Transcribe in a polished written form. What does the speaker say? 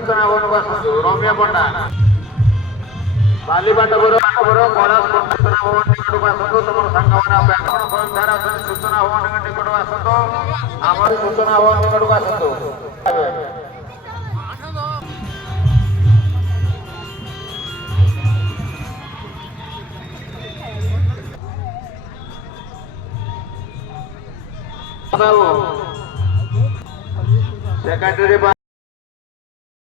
सूचना रम्या पंडा बालीपाटपुर कैलाश सूचना भवन निकट आसतु तुम सांग मैंने सूचना भवन निकट आसतु आम सूचना भवन निकट आसतु सेक्रेटरी